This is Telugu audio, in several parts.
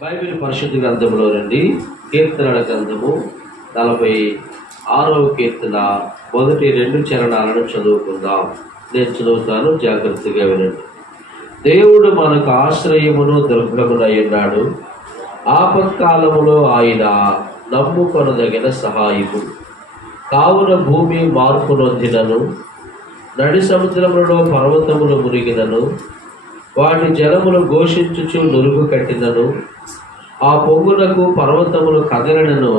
బైబిల్ పరిశుద్ధ గ్రంథంలో నుండి కీర్తనల గ్రంథము 46వ కీర్తన మొదటి 2 చరణాలను చదువుకుందాం. నేను చదువుతాను, జాగ్రత్తగా వినండి. దేవుడు మనకు ఆశ్రయమును దుర్గమునై ఉన్నాడు. ఆపత్కాలములో ఆయన నమ్ముకొనదగిన సహాయకుడు. కావున భూమి మార్పు నొందినను, నడి సముద్రములలో పర్వతములు మునిగినను, వాటి జలములు ఘోషించుచు నురుగు కట్టినను, ఆ పొంగులకు పర్వతములు కదలనను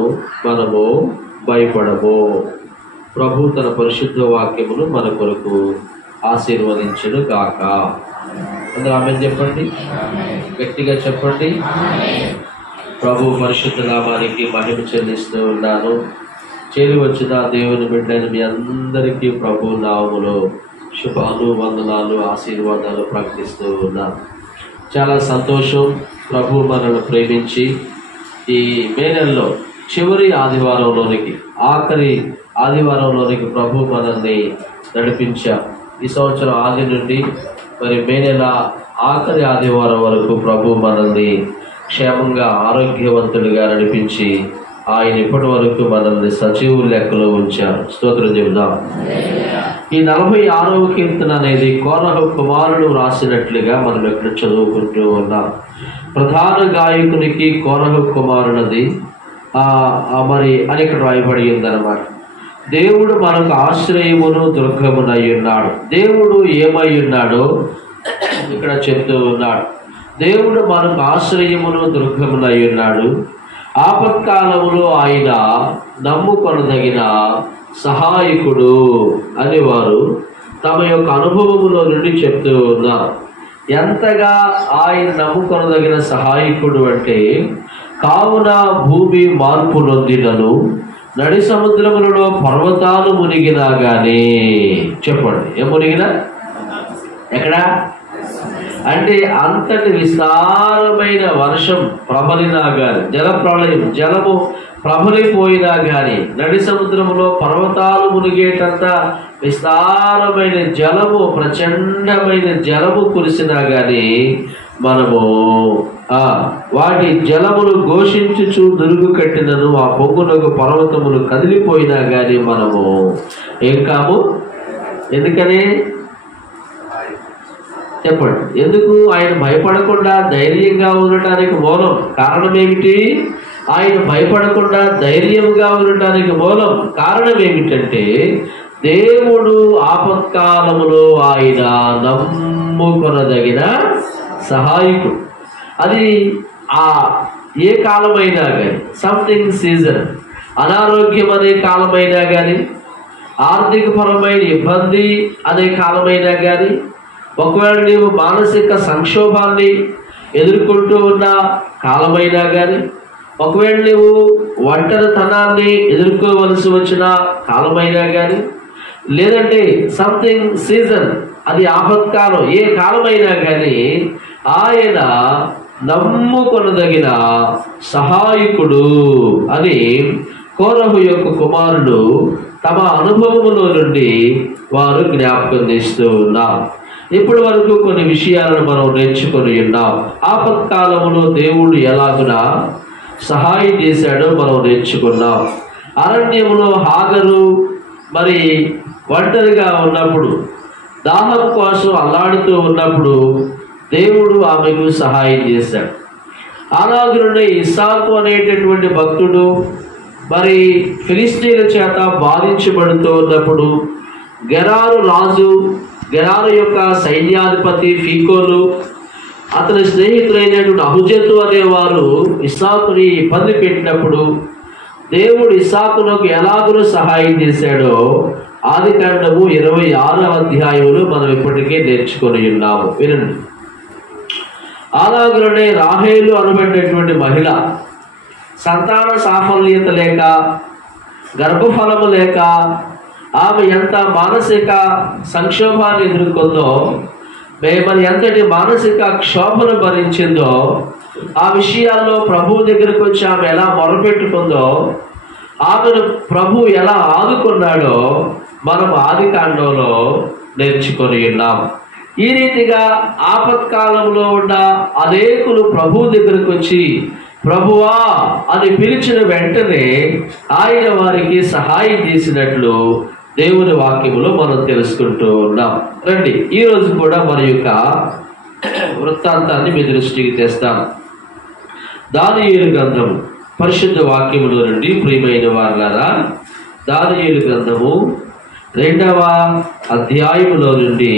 మనము భయపడము. ప్రభు తన పరిశుద్ధ వాక్యమును మన కొరకు ఆశీర్వదించును గాక. అందరూ ఆమేన్ చెప్పండి, గట్టిగా చెప్పండి. ప్రభు పరిశుద్ధ నామానికి మహిమ చెల్లిస్తూ ఉన్నాను. చేరి వచ్చిన దేవుని బిడ్డైన మీ అందరికీ ప్రభు నామములో శుభాలు, వందనాలు, ఆశీర్వాదాలు ప్రకటిస్తూ ఉన్నాను. చాలా సంతోషం. ప్రభు మనల్ని ప్రేమించి ఈ మే నెలలో చివరి ఆదివారంలోనికి, ఆఖరి ఆదివారంలోనికి ప్రభు మనల్ని నడిపించాం. ఈ సంవత్సరం ఆది నుండి మరి మే నెల ఆఖరి ఆదివారం వరకు ప్రభు మనల్ని క్షేమంగా ఆరోగ్యవంతుడిగా నడిపించి ఆయన ఇప్పటి వరకు మనల్ని సజీవు లెక్కలో ఉంచారు. స్తోత్రం చెబుదాం. ఈ 46వ కీర్తన అనేది కోరహు కుమారుడు రాసినట్లుగా మనం ఎక్కడ చదువుకుంటూ ఉన్నాం. ప్రధాన గాయకునికి కోరహు కుమారునది మరి అని ఇక్కడ రాయబడి ఉందన్నమాట. దేవుడు మనకు ఆశ్రయమును దుర్గమునై ఉన్నాడు. దేవుడు ఏమై ఉన్నాడో ఇక్కడ చెప్తూ ఉన్నాడు. దేవుడు మనకు ఆశ్రయమును దుర్గమునై ఉన్నాడు. ఆపత్కాలములో ఆయన నమ్ముకొనదగిన సహాయకుడు అని వారు తమ యొక్క అనుభవములో నుండి చెప్తూ ఉన్నారు. ఎంతగా ఆయన నమ్ముకొనదగిన సహాయకుడు అంటే, కావున భూమి మార్పు నొందినను, నడి సముద్రములలో పర్వతాలు మునిగినా గానీ. చెప్పండి, ఏం మునిగినా? ఎక్కడా అంటే అంతటి విస్తారమైన వర్షం ప్రబలినా గాని, జలప్రళయం, జలము ప్రబలిపోయినా గాని, నడి సముద్రంలో పర్వతాలు మునిగేటంత విస్తారమైన జలము, ప్రచండమైన జలము కురిసినా గాని మనము వాటి జలములు ఘోషించుచు నురుగు కట్టినను, ఆ పొంగునకు పర్వతములు కదిలిపోయినా గాని మనము ఏం కాము. ఎందుకని చెప్పండి? ఎందుకు? ఆయన భయపడకుండా ధైర్యంగా ఉండటానికి మూలం కారణం ఏమిటి? ఆయన భయపడకుండా ధైర్యంగా ఉండటానికి మూలం కారణం ఏమిటంటే, దేవుడు ఆపత్కాలములో ఆయన నమ్ముకొనదగిన సహాయకుడు. అది ఏ కాలమైనా కానీ, సంథింగ్ సీజన్, అనారోగ్యం అనే కాలమైనా కానీ, ఆర్థికపరమైన ఇబ్బంది అనే కాలమైనా కానీ, ఒకవేళ నీవు మానసిక సంక్షోభాన్ని ఎదుర్కొంటూ ఉన్న కాలమైనా కానీ, ఒకవేళ నీవు ఒంటరితనాన్ని ఎదుర్కోవలసి వచ్చిన కాలమైనా కానీ, లేదంటే సంథింగ్ సీజన్, అది ఆపత్కాలం, ఏ కాలమైనా కానీ ఆయన నమ్ముకొనదగిన సహాయకుడు అని కోరహు యొక్క కుమారుడు తమ అనుభవములో నుండి వారు జ్ఞాపకం చేస్తూ ఉన్నారు. ఇప్పటి వరకు కొన్ని విషయాలను మనం నేర్చుకొని ఉన్నాం. ఆపత్కాలంలో దేవుడు ఎలాగునా సహాయం చేశాడో మనం నేర్చుకున్నాం. అరణ్యములో హాగరు మరి ఒంటరిగా ఉన్నప్పుడు, దాహం కోసం అల్లాడుతూ ఉన్నప్పుడు దేవుడు ఆమెకు సహాయం చేశాడు. అలాగే ఇస్సాకు అనేటటువంటి భక్తుడు మరి ఫిలిష్తీయుల చేత బాధించబడుతూ ఉన్నప్పుడు, గెరారు రాజు, గెరారు యొక్క సైన్యాధిపతి ఫీకోలు, అతని స్నేహితులైనటువంటి అహుజతు అనేవారు ఇస్సాకుని ఇబ్బంది పెట్టినప్పుడు దేవుడు ఇస్సాకునకు ఎలాగో సహాయం చేశాడో ఆదికాండము 26వ అధ్యాయంలో మనం ఇప్పటికే నేర్చుకొని ఉన్నాము. వినండి. అలాగనే రాహేలు అనబడినటువంటి మహిళ సంతాన సాఫల్యత లేక, గర్భఫలము లేక ఆమె ఎంత మానసిక సంక్షోభాన్ని ఎదుర్కొందో, మరి ఎంతటి మానసిక క్షోభను భరించిందో, ఆ విషయాల్లో ప్రభు దగ్గరకు వచ్చి ఆమె ఎలా మొరపెట్టుకుందో, ఆమెను ప్రభు ఎలా ఆదుకున్నాడో మనం ఆదికాండంలో నేర్చుకొని ఉన్నాం. ఈ రీతిగా ఆపత్కాలంలో ఉన్న అనేకులు ప్రభువు దగ్గరకు వచ్చి ప్రభువా అని పిలిచిన వెంటనే ఆయన వారికి సహాయం చేసినట్లు దేవుని వాక్యములో మనం తెలుసుకుంటూ ఉన్నాం. రండి, ఈరోజు కూడా మన యొక్క వృత్తాంతాన్ని మీ దృష్టికి తెస్తాం. దానియేలు గ్రంథము పరిశుద్ధ వాక్యములో నుండి ప్రియమైన వారులారా, దానియేలు గ్రంథము 2వ అధ్యాయములో నుండి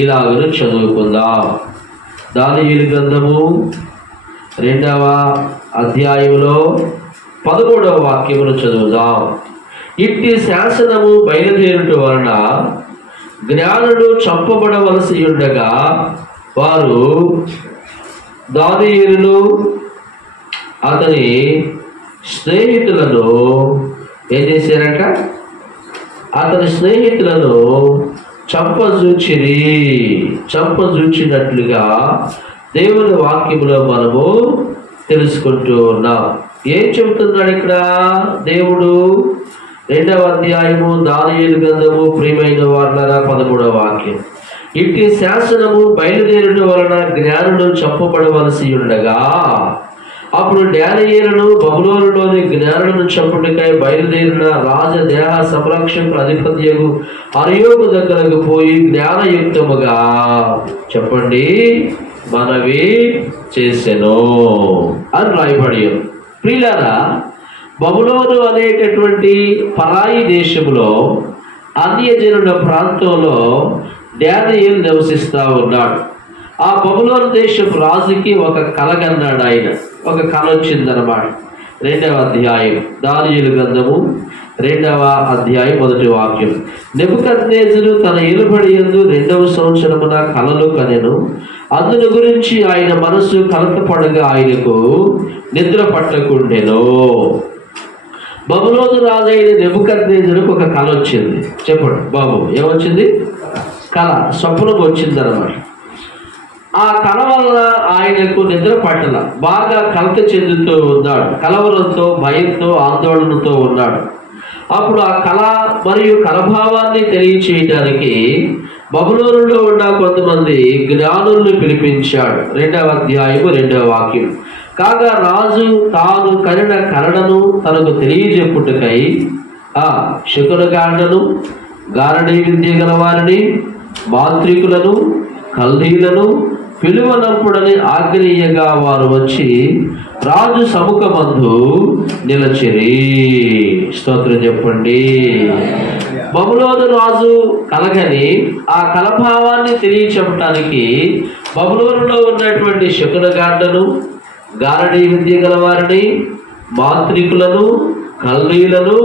ఇలాగను చదువుకుందాం. దానియేలు గ్రంథము 2వ అధ్యాయములో 13వ వాక్యమును చదువుదాం. ఇట్టి శాసనము బయలుదేరుట వలన జ్ఞానులు చంపబడవలసి ఉండగా వారు దానియేలును అతని స్నేహితులను ఏం చేశారంట? అతని స్నేహితులను చంపజూచినట్లుగా దేవుని వాక్యములో మనము తెలుసుకుంటూ ఉన్నాం. ఏం చెబుతున్నాడు ఇక్కడ దేవుడు? 2వ అధ్యాయము దానియేలు గ్రంథము ప్రియమైన వారులారా 13వ వాక్యం. ఇట్టి శాసనము బయలుదేరుట వలన జ్ఞానులు చంపబడవలసి ఉండగా అప్పుడు దానియేలును బబులోనులోని జ్ఞానులను చంపుటకై బయలుదేరిన రాజదేహ సంరక్షకుల అధిపత్యకు అర్యోకు దగ్గరకు పోయి జ్ఞానయుక్తముగా చెప్పండి మనవి చేసెను అని రాయబడి. ప్రియులారా, బబులోను అనేటటువంటి పరాయి దేశంలో అన్యజనుల ప్రాంతంలో దానియేలు నివసిస్తూ ఉన్నాడు. ఆ బబులోను దేశపు రాజుకి ఒక కలగన్నాడు. ఆయన ఒక కల వచ్చిందన్నమాట. 2వ అధ్యాయం దానియేలు గ్రంథము 2వ అధ్యాయం 1వ వాక్యం. నెబుకద్నెజరు తన ఏలుబడి యందు 2వ సంవత్సరమున కలలు కనెను. అందును గురించి ఆయన మనసు కలతపడగా ఆయనకు నిద్ర పట్టకుండెను. బబులోను రాజైన నెబుకద్నెజరుకు ఒక కల వచ్చింది. చెప్పండి బాబు, ఏమొచ్చింది? కళ, స్వప్నం వచ్చిందన్నమాట. ఆ కళ వల్ల ఆయనకు నిద్ర పట్టల, బాగా కలత చెందుతూ ఉన్నాడు. కలవరంతో, భయంతో, ఆందోళనతో ఉన్నాడు. అప్పుడు ఆ కళ మరియు కలభావాన్ని తెలియచేయడానికి బబులోనులో ఉన్న కొంతమంది జ్ఞానుల్ని పిలిపించాడు. 2వ అధ్యాయము 2వ వాక్యం. కాగా రాజు తాను కనిన కరణను తనకు తెలియజెప్పుటకై శకునగాండను, గారడీ విద్య గల వారిని, మాంత్రికులను, కల్దీలను పిలువనప్పుడని ఆజ్ఞనీయగా వారు వచ్చి రాజు సముఖమందు నిలచిరి. స్తోత్రం చెప్పండి. బబులోను రాజు కలగని ఆ కలభావాన్ని తెలియచెప్పటానికి బబులోనులో ఉన్నటువంటి శకునగాండను, గారడీ విద్య గల వారిని, మాంత్రికులను, కల్దీలను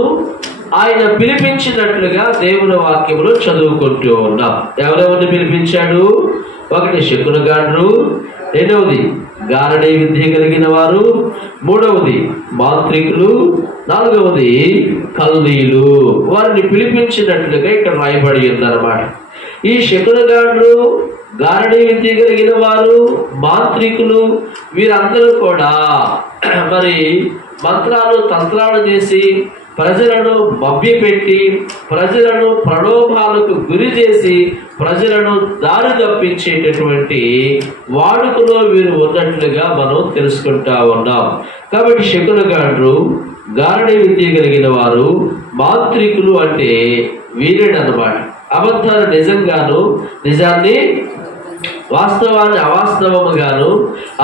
ఆయన పిలిపించినట్లుగా దేవుని వాక్యములో చదువుకుంటూ ఉన్నాం. ఎవరెవరిని పిలిపించాడు? 1 శకునగాండ్రు, 2వది గారడీ విద్య కలిగిన వారు, 3వది మాంత్రికులు, 4వది కల్దీలు. వారిని పిలిపించినట్లుగా ఇక్కడ రాయబడి ఉందన్నమాట. ఈ శకునగాండ్రు, గారడీ విద్య కలిగిన వారు, మాంత్రికులు వీరందరూ కూడా మరి మంత్రాలు తంత్రాలు చేసి ప్రజలను మభ్యపెట్టి ప్రజలను ప్రలోభాలకు గురి చేసి ప్రజలను దారి తప్పించేటటువంటి వాడుకలో వీరు ఉన్నట్లుగా మనం తెలుసుకుంటా ఉన్నాం. కాబట్టి శకునగాండ్రు, గారడీ విద్య కలిగిన వారు, మాంత్రికులు అంటే వీరేనన్నమాట. అబద్ధాలు నిజంగాను, నిజాన్ని వాస్తవాన్ని అవాస్తవముగాను,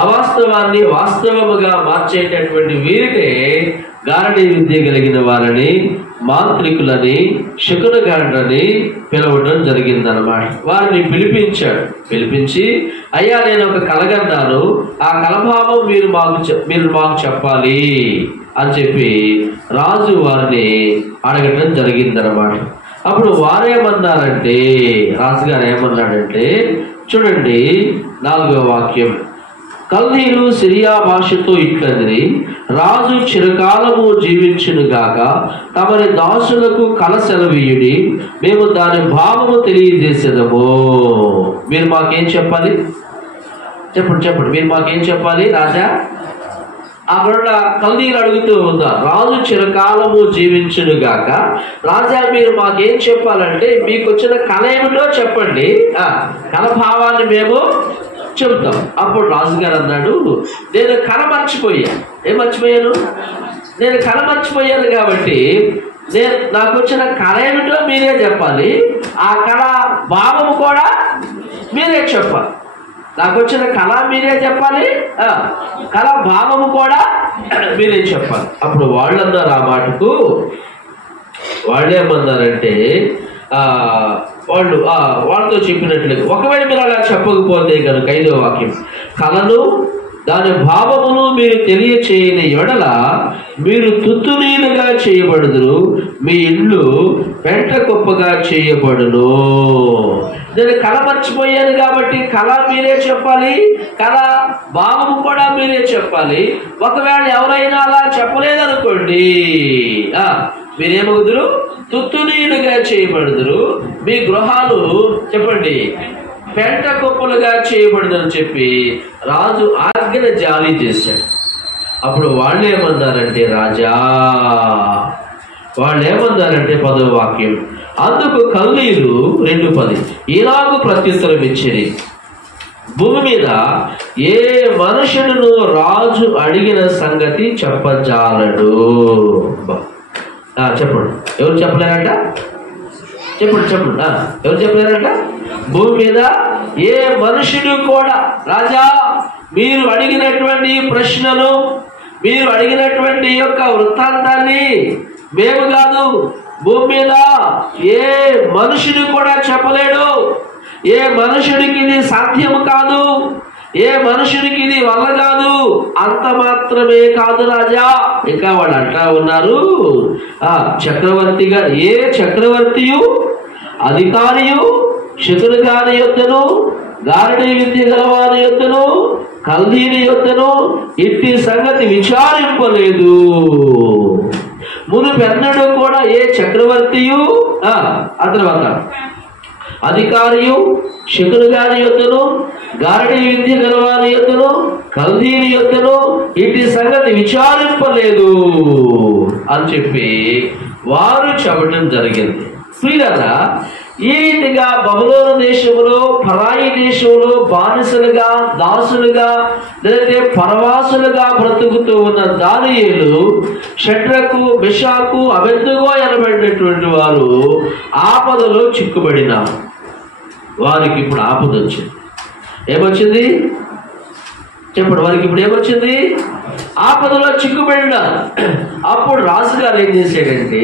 అవాస్తవాన్ని వాస్తవముగా మార్చేటటువంటి వీరినే గారడీ విద్య కలిగిన వారిని, మాంత్రికులని, శకునగాండ్రని పిలవడం జరిగిందన్నమాట. వారిని పిలిపించి అయ్యా నేను ఒక కలగన్నాను, ఆ కలభావం మీరు మాకు చెప్పాలి అని చెప్పి రాజు వారిని అడగటం జరిగిందన్నమాట. అప్పుడు వారేమన్నారంటే, రాజుగారు ఏమన్నాడంటే చూడండి 4వ వాక్యం. కల్దీలు సిరియా భాషతో ఇట్లది, రాజు చిరకాలము జీవించునుగాక, తమరి దాసులకు కల సెలవీయుడి, మేము దాని భావము తెలియజేసేదము. మీరు మాకేం చెప్పాలి? చెప్పండి, మీరు మాకేం చెప్పాలి రాజా? అక్కడ కల్దీయులు అడుగుతూ ఉన్నారు, రాజు చిరకాలము జీవించును గాక, రాజా మీరు మాకేం చెప్పాలంటే మీకు వచ్చిన కళ ఏమిటో చెప్పండి, కళ భావాన్ని మేము చెబుతాం. అప్పుడు రాజుగారు అన్నాడు, నేను కళ మర్చిపోయాను. ఏం మర్చిపోయాను? నేను కళ మర్చిపోయాను కాబట్టి నాకు వచ్చిన కళ ఏమిటో మీరే చెప్పాలి, ఆ కళ భావము కూడా మీరే చెప్పాలి. నాకు వచ్చిన కళ మీరే చెప్పాలి, కళ భావము కూడా మీరే చెప్పాలి. అప్పుడు వాళ్ళు అన్నారు, ఆ మాటకు వాళ్ళు ఏమన్నారంటే వాళ్ళతో చెప్పినట్లుగా, ఒకవేళ మీరు అలా చెప్పకపోతే కనుక 5వ వాక్యం, కళను దాని భావమును మీరు తెలియచేయని ఎడల మీరు తుత్తునీలుగా చేయబడుదురు, మీ ఇల్లు పెంట కుప్పగా చేయబడును. నేను కళ మర్చిపోయాను కాబట్టి కళ మీరే చెప్పాలి, కళ భావము కూడా మీరే చెప్పాలి. ఒకవేళ ఎవరైనా అలా చెప్పలేదనుకోండి, మీరేమవుదురు? తుత్తునీలుగా చేయబడుదురు, మీ గృహాలు చెప్పండి పెంట కుప్పలుగా చేయబడుదని చెప్పి రాజు ఆజ్ఞ జారీ చేశాడు. అప్పుడు వాళ్ళు ఏమన్నారంటే, రాజా వాళ్ళు ఏమన్నారంటే 10వ వాక్యం, అందుకు కల్దీయులు 2:10 ఇలాగు ప్రత్యుత్తరం ఇచ్చిరి, భూమి మీద ఏ మనుషుడును రాజు అడిగిన సంగతి చెప్పజాలడు. చెప్పండి, ఎవరు చెప్పలేరంట? చెప్పండి ఎవరు చెప్పలేరంట? భూమి మీద ఏ మనుషుడు కూడా, రాజా మీరు అడిగినటువంటి ప్రశ్నలు, మీరు అడిగినటువంటి యొక్క వృత్తాంతాన్ని మేము కాదు, భూమి మీద ఏ మనుషుడు కూడా చెప్పలేడు, ఏ మనుషుడికి ఇది సాధ్యం కాదు, ఏ మనుషుడికి ఇది వల్ల కాదు. అంత మాత్రమే కాదు రాజా, ఇంకా వాళ్ళు అంటా ఉన్నారు, చక్రవర్తిగా ఏ చక్రవర్తియు అధికారియు శకుని గారి యొద్దను గారడీ విద్య గలవారి యొద్దను కల్దీయుని యొద్దను ఇట్టి సంగతి విచారింపలేదు. మునుపెన్నడూ కూడా ఏ చక్రవర్తియు ఆ తర్వాత అధికారియు శకుని గారి యొద్దను గారడీ విద్య గలవారి యొద్దను కల్దీయుని యొద్దను ఇట్టి సంగతి విచారింపలేదు అని చెప్పి వారు చెప్పడం జరిగింది. ప్రియులారా, ఈ రీతిగా బబులోను దేశంలో, పరాయి దేశంలో బానిసలుగా, దాసులుగా, లేదంటే పరవాసులుగా బ్రతుకుతూ ఉన్న దానియేలు, షడ్రకు, మెషాకు, అబేద్నెగో అనబడినటువంటి వారు ఆపదలో చిక్కుబడినారు. వారికి ఇప్పుడు ఆపద వచ్చింది. ఏమొచ్చింది చెప్పండి? వారికి ఇప్పుడు ఏమొచ్చింది? ఆపదలో చిక్కుబడినారు. అప్పుడు రాజుగారు ఏం చేశాడంటే,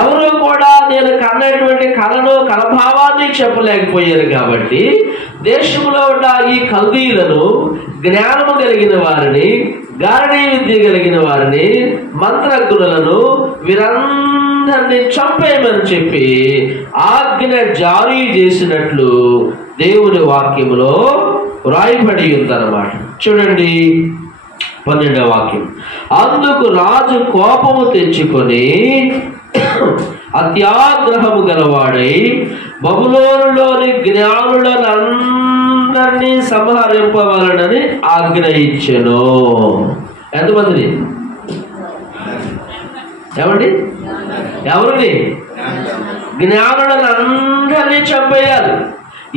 ఎవరు కూడా నేను కన్నటువంటి కళను, కళభావాన్ని చెప్పలేకపోయారు కాబట్టి దేశంలో ఉన్న ఈ కల్దీయులను, జ్ఞానము కలిగిన వారిని, గారడీ విద్య కలిగిన వారిని, మంత్రజ్ఞులను వీరందరినీ చంపేయమని చెప్పి ఆజ్ఞ జారీ చేసినట్లు దేవుని వాక్యములో రాయబడి ఉందన్నమాట. చూడండి 12వ వాక్యం, అందుకు రాజు కోపము తెచ్చుకొని అత్యాగ్రహము గలవాడై బబులోనులోని జ్ఞానులందరినీ సంహరింపవలనని ఆజ్ఞ ఇచ్చెను. ఎంతమందిని? ఏమండి? ఎవరిని? జ్ఞానులందరినీ చంపేయాలి.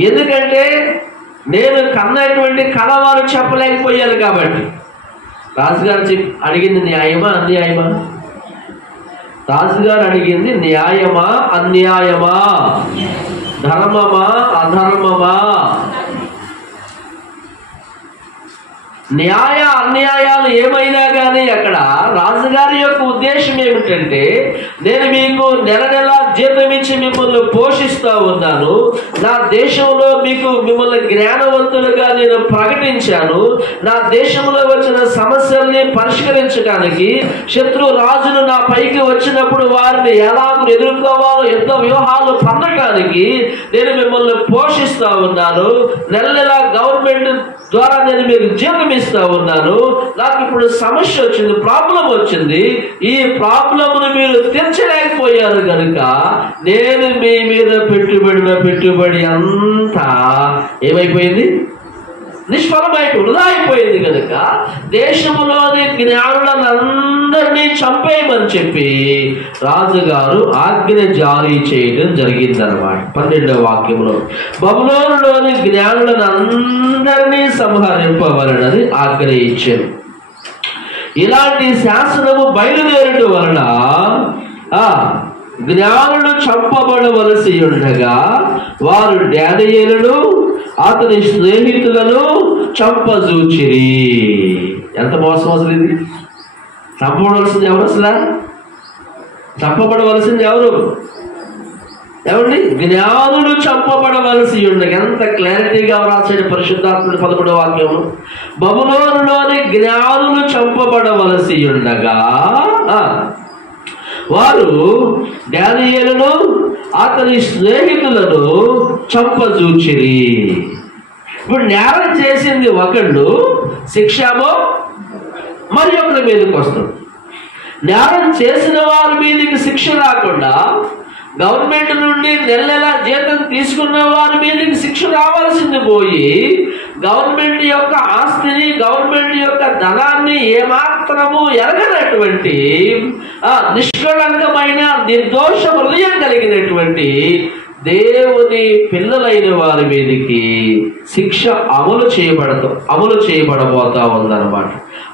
ఎందుకంటే నేను కన్నటువంటి కళ వారు చెప్పలేకపోయారు కాబట్టి. రాజుగారు అడిగింది న్యాయమా అన్యాయమా? రాజుగారు అడిగింది న్యాయమా అన్యాయమా, ధర్మమా అధర్మమా? న్యాయ అన్యాయాలు ఏమైనా కానీ అక్కడ రాజుగారి యొక్క ఉద్దేశం ఏమిటంటే, నేను మీకు నెల నెల జీతం ఇచ్చి మిమ్మల్ని పోషిస్తూ ఉన్నాను, నా దేశంలో మిమ్మల్ని జ్ఞానవంతులుగా నేను ప్రకటించాను, నా దేశంలో వచ్చిన సమస్యల్ని పరిష్కరించడానికి, శత్రు రాజులు నా పైకి వచ్చినప్పుడు వారిని ఎలా ఎదుర్కోవాలో యుద్ధ వ్యూహాలు పొందటానికి నేను మిమ్మల్ని పోషిస్తూ ఉన్నాను, నెల నెల గవర్నమెంట్ ద్వారా నేను మీకు జీతం ఇస్తా ఉన్నాను, నాకు ఇప్పుడు సమస్య వచ్చింది, ప్రాబ్లం వచ్చింది, ఈ ప్రాబ్లమ్ను మీరు తీర్చలేకపోయారు కనుక నేను మీ మీద పెట్టుబడి అంతా ఏమైపోయింది? నిష్ఫలమై వృధా అయిపోయింది కనుక దేశంలోని జ్ఞానులందరినీ చంపేయమని చెప్పి రాజుగారు ఆజ్ఞ జారీ చేయడం జరిగిందన్నమాట. 12వ వాక్యంలో బబులోనులోని జ్ఞానులను అందరినీ సంహరింపవలనని ఆజ్ఞ ఇచ్చారు. ఇలాంటి శాసనము బయలుదేరడం వలన జ్ఞానులు చంపబడవలసి ఉండగా వారు డానియేలును అతని స్నేహితులను చంపజూచిరి. ఎంత మోసం అసలు ఇది! చంపబడవలసింది ఎవరు? అసలు చంపబడవలసింది ఎవరు? ఏమండి? జ్ఞానులు చంపబడవలసి ఉండగా. ఎంత క్లారిటీగా రాశాడు పరిశుద్ధాత్ముడు 11వ వాక్యంలో. బబులోనులోని జ్ఞానులు చంపబడవలసి ఉండగా వారు డానియేలును అతని స్నేహితులను చంపజూచిరి. ఇప్పుడు నేరం చేసింది ఒకళ్ళు, శిక్షమో మరి ఒకరి మీదకి వస్తుంది. నేరం చేసిన వారి మీదకి శిక్ష రాకుండా గవర్నమెంట్ నుండి నెల జీతం తీసుకున్న వారి మీదకి శిక్ష రావాల్సింది పోయి గవర్నమెంట్ యొక్క ఆస్తిని, గవర్నమెంట్ యొక్క ధనాన్ని ఏమాత్రము ఎరగనటువంటి నిష్కళంకమైన నిర్దోష హృదయం కలిగినటువంటి దేవుని పిల్లలైన వారి మీదకి శిక్ష అమలు చేయబడబోతా ఉందన్నమాట.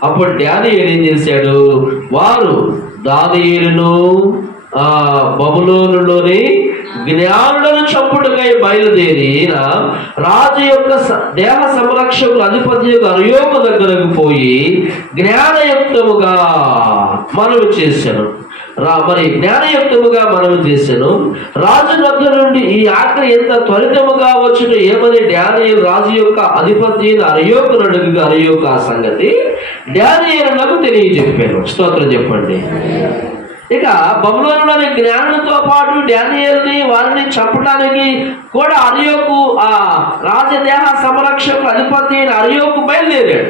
అప్పుడు దానియేలు ఏం చేశాడు? వారు దానియేలును బబులోనులోని జ్ఞానులను చంపుడుకై బయలుదేరిన రాజు యొక్క దేహ సంరక్షకుల అధిపతి అర్యోకు దగ్గరకు పోయి జ్ఞానయుక్తముగా మనవి చేశాను. జ్ఞానయుక్తముగా మనవి చేశాను. రాజు వద్ద నుండి ఈ ఆజ్ఞ ఎంత త్వరితముగా వచ్చును ఏమని డానియేలు రాజు యొక్క అధిపతి అర్యోకును అడుగుగా అర్యోకు ఆ సంగతి డానియేలునకు తెలియజెప్పాను. స్తోత్రం చెప్పండి. ఇక బబులోనులోని జ్ఞానులతో పాటు డానియేలుని వారిని చంపడానికి కూడా అర్యోకు రాజదేహ సంరక్షకు అధిపతి అర్యోకు బయలుదేరాడు.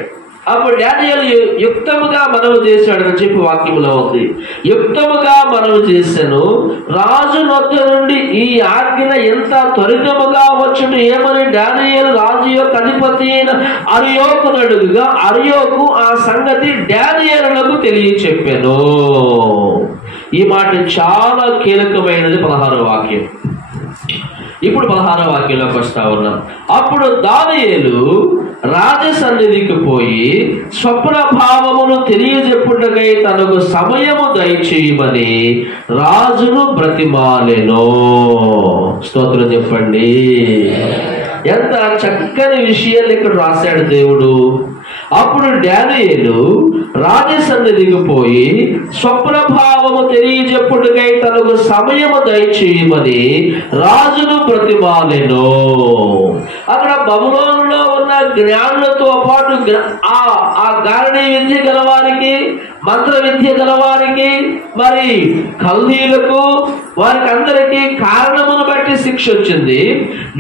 అప్పుడు డానియేలు యుక్తముగా మనవి చేశాడని చెప్పి వాక్యంలో ఉంది. యుక్తముగా మనవి చేశాను. రాజు వద్ద నుండి ఈ ఆజ్ఞ ఎంత త్వరితముగా వచ్చును ఏమని డానియేలు రాజు యొక్క అధిపతి అర్యోకును అడుగుగా అర్యోకు ఆ సంగతి డానియేలునకు తెలియచెప్పాను. ఈ మాట చాలా కీలకమైనది. 16వ వాక్యం. ఇప్పుడు 16వ వాక్యంలోకి వస్తా ఉన్నాం. అప్పుడు దానియేలు రాజ సన్నిధికి పోయి స్వప్న భావమును తెలియజెప్పుటకై తనకు సమయము దయచేయమని రాజును బ్రతిమాలెను. స్తోత్రం చెప్పండి. ఎంత చక్కని విషయాలు ఇక్కడ రాశాడు దేవుడు. అప్పుడు డానియేలు రాజ సన్నిధికి పోయి స్వప్న భావము తెలియజెప్పుటకై తనకు సమయము దయచేయమని రాజును బ్రతిమాలెను. అక్కడ బబులోనులో ఉన్న జ్ఞానులతో పాటు ఆ గారడీ విద్య గలవారికి, మంత్ర విద్య గలవారికి, మరి కల్దీలకు, వారికి అందరికీ కారణమును బట్టి శిక్ష వచ్చింది.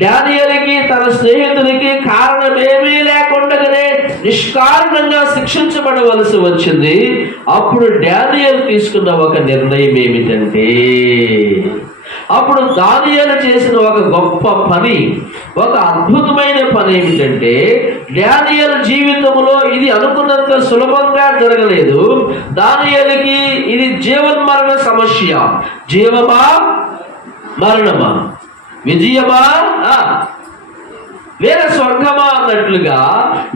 డానియేలుకి తన స్నేహితుడికి కారణమేమీ లేకుండానే నిష్కారణంగా శిక్షించబడవలసి వచ్చింది. అప్పుడు డానియేలు తీసుకున్న ఒక నిర్ణయం ఏమిటంటే, అప్పుడు దానియేలు చేసిన ఒక గొప్ప పని, ఒక అద్భుతమైన పని ఏమిటంటే, దానియేలు జీవితంలో ఇది అనుకున్నంత సులభంగా జరగలేదు. దానియేలుకి ఇది జీవన్మరణ సమస్య. జీవమా మరణమా, విజయమా వేరే స్వర్గమా అన్నట్లుగా